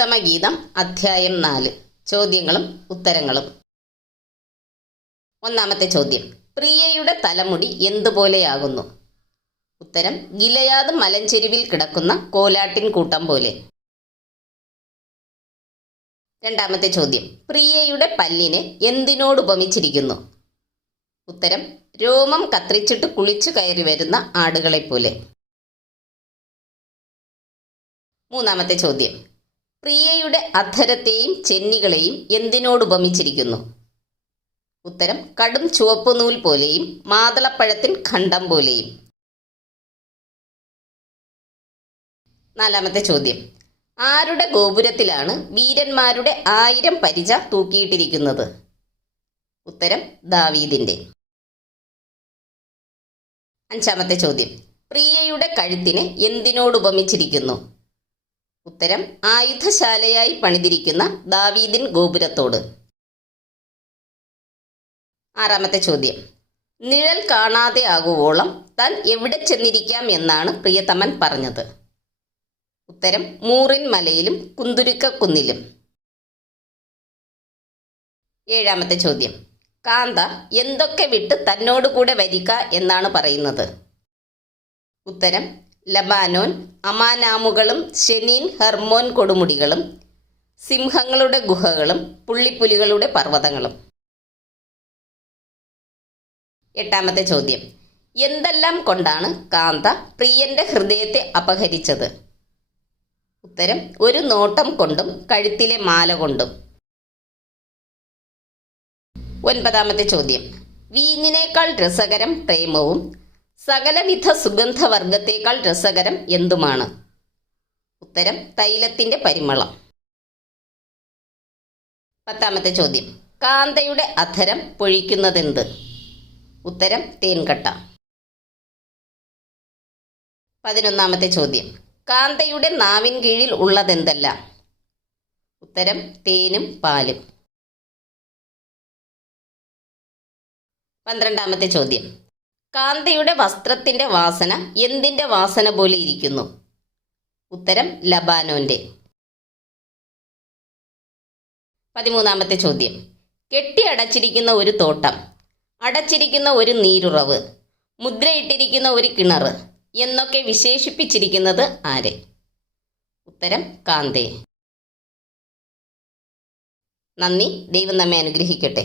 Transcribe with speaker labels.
Speaker 1: ഉത്തമഗീതം അധ്യായം നാല്. ചോദ്യങ്ങളും ഉത്തരങ്ങളും. ഒന്നാമത്തെ ചോദ്യം. പ്രിയയുടെ തലമുടി എന്തുപോലെയാകുന്നു? ഉത്തരം ഗിലയാത് മലഞ്ചെരുവിൽ കിടക്കുന്ന കോലാട്ടിൻ കൂട്ടം പോലെ. രണ്ടാമത്തെ ചോദ്യം. പ്രിയയുടെ പല്ലിനെ എന്തിനോട് ഉപമിച്ചിരിക്കുന്നു? ഉത്തരം രോമം കത്രിച്ചിട്ട് കുളിച്ചു കയറി വരുന്ന ആടുകളെപ്പോലെ. മൂന്നാമത്തെ ചോദ്യം. പ്രിയയുടെ അധരത്തെയും ചെന്നികളെയും എന്തിനോട് ഉപമിച്ചിരിക്കുന്നു? ഉത്തരം കടും ചുവപ്പ് നൂൽ പോലെയും മാതളപ്പഴത്തിൻ ഖണ്ഡം പോലെയും. നാലാമത്തെ ചോദ്യം. ആരുടെ ഗോപുരത്തിലാണ് വീരന്മാരുടെ ആയിരം പരിച തൂക്കിയിട്ടിരിക്കുന്നത്? ഉത്തരം ദാവീദിന്റെ. അഞ്ചാമത്തെ ചോദ്യം. പ്രിയയുടെ കഴുത്തിന് എന്തിനോട് ഉപമിച്ചിരിക്കുന്നു? ഉത്തരം ആയുധശാലയായി പണിതിരിക്കുന്ന ദാവീദിൻ ഗോപുരത്തോട്. ആറാമത്തെ ചോദ്യം. നിഴൽ കാണാതെ ആകുവോളം താൻ എവിടെ ചെന്നിരിക്കാം എന്നാണ് പ്രിയതമൻ പറഞ്ഞത്. ഉത്തരം മൂറിൻ മലയിലും കുന്തുരുക്ക കുന്നിലും ഏഴാമത്തെ ചോദ്യം. കാന്ത എന്തൊക്കെ വിട്ട് തന്നോടുകൂടെ വരിക എന്നാണ് പറയുന്നത്. ഉത്തരം ലബാനോൻ അമാനാമുകളും ഷെനീൻ ഹെർമോൻ കൊടുമുടികളും സിംഹങ്ങളുടെ ഗുഹകളും പുള്ളിപ്പുലികളുടെ പർവതങ്ങളും. എട്ടാമത്തെ ചോദ്യം. എന്തെല്ലാം കൊണ്ടാണ് കാന്ത പ്രിയന്റെ ഹൃദയത്തെ അപഹരിച്ചത്? ഉത്തരം ഒരു നോട്ടം കൊണ്ടും കഴുത്തിലെ മാല കൊണ്ടും. ഒൻപതാമത്തെ ചോദ്യം. വീഞ്ഞിനേക്കാൾ രസകരം പ്രേമവും സകലവിധ സുഗന്ധവർഗത്തേക്കാൾ രസകരം എന്തുമാണ്? ഉത്തരം തൈലത്തിന്റെ പരിമളം. പത്താമത്തെ ചോദ്യം. കാന്തയുടെ അധരം പൊഴിക്കുന്നതെന്ത്? ഉത്തരം തേൻകട്ട. പതിനൊന്നാമത്തെ ചോദ്യം. കാന്തയുടെ നാവിൻ കീഴിൽ ഉള്ളതെന്തല്ല? ഉത്തരം തേനും പാലും. പന്ത്രണ്ടാമത്തെ ചോദ്യം. കാന്തയുടെ വസ്ത്രത്തിന്റെ വാസന എന്തിന്റെ വാസന പോലെ ഇരിക്കുന്നു? ഉത്തരം ലബാനോന്റെ. പതിമൂന്നാമത്തെ ചോദ്യം. കെട്ടിയടച്ചിരിക്കുന്ന ഒരു തോട്ടം അടച്ചിരിക്കുന്ന ഒരു നീരുറവ് മുദ്രയിട്ടിരിക്കുന്ന ഒരു കിണർ എന്നൊക്കെ വിശേഷിപ്പിച്ചിരിക്കുന്നത് ആരെ? ഉത്തരം കാന്തേ. നന്ദി. ദൈവം നമ്മെ അനുഗ്രഹിക്കട്ടെ.